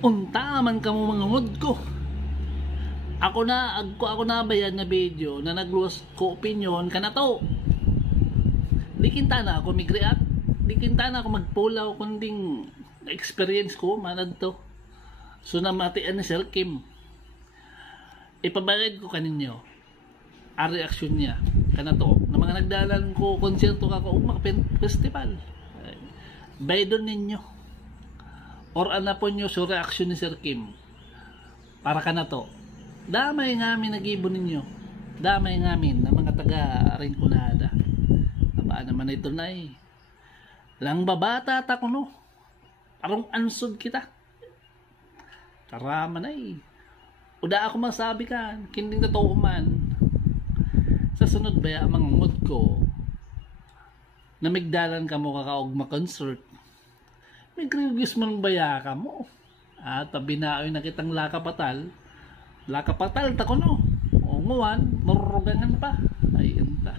Unta man kamo mga ngod ko. Ako na bayan na video na nagluwas ko opinion kana to. Di kinta na ako migreat. Di kinta na ako magpulaw kunding experience ko manad to. So namatian ni Sir Kim. Ipabayad ko kaninyo ang reaksyon niya kana to na mga nagdalan ko konserto kako ug mga festival. Baydon ninyo or ana po nyo so reaksyon ni Sir Kim para kana to. Damay ngamin nag-ibon ninyo. Damay ngamin na mga taga Rinconada. Aba naman ito na eh. Lang babata ta kuno. Parang ansod kita. Karama na eh. Uda ako masabi ka, kinding totoo man. Sa sunod ba ang mga ngod ko, namigdalan ka mo kakaog ma-concert. May grigus man baya ka mo. At binaoy na kitang lakapatal ta kuno. O nguwan, marurugangan pa. Ay, enta.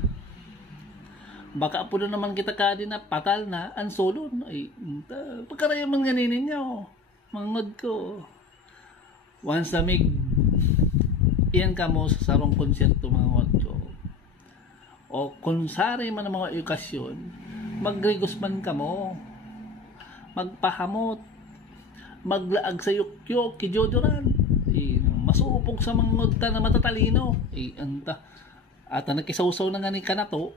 Baka po naman kita kadi na patal na ansolon. Ay, enta. Pagkaraya man ganinin niyo. Mangod ko. Once na iyan ka mo sa sarong konserto mga ngod ko. O kung sari man ang mga okasyon, magrigos man ka mo. Magpahamot. Maglaag sa yukyok, kijodoran. Masupog sa mga ngudta na matatalino. Anta. At nakisawsaw na nga ni kanato,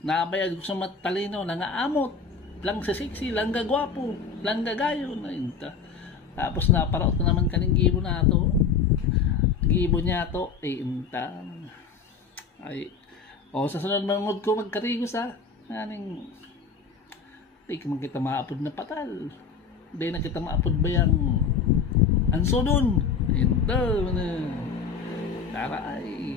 nabayad ko sa matatalino, nangaamot, lang sa sexy, lang gagwapo, lang gagayo, na anta. Tapos naparaot na naman kaning gibo na to. Gibo niya to, anta. Ay, sa sunod mga ngud ko magkarigos ha. Naning, di ka man kita maapod na patal. Di na kita maapod ba yung ansodon. Ito na. Tara ay.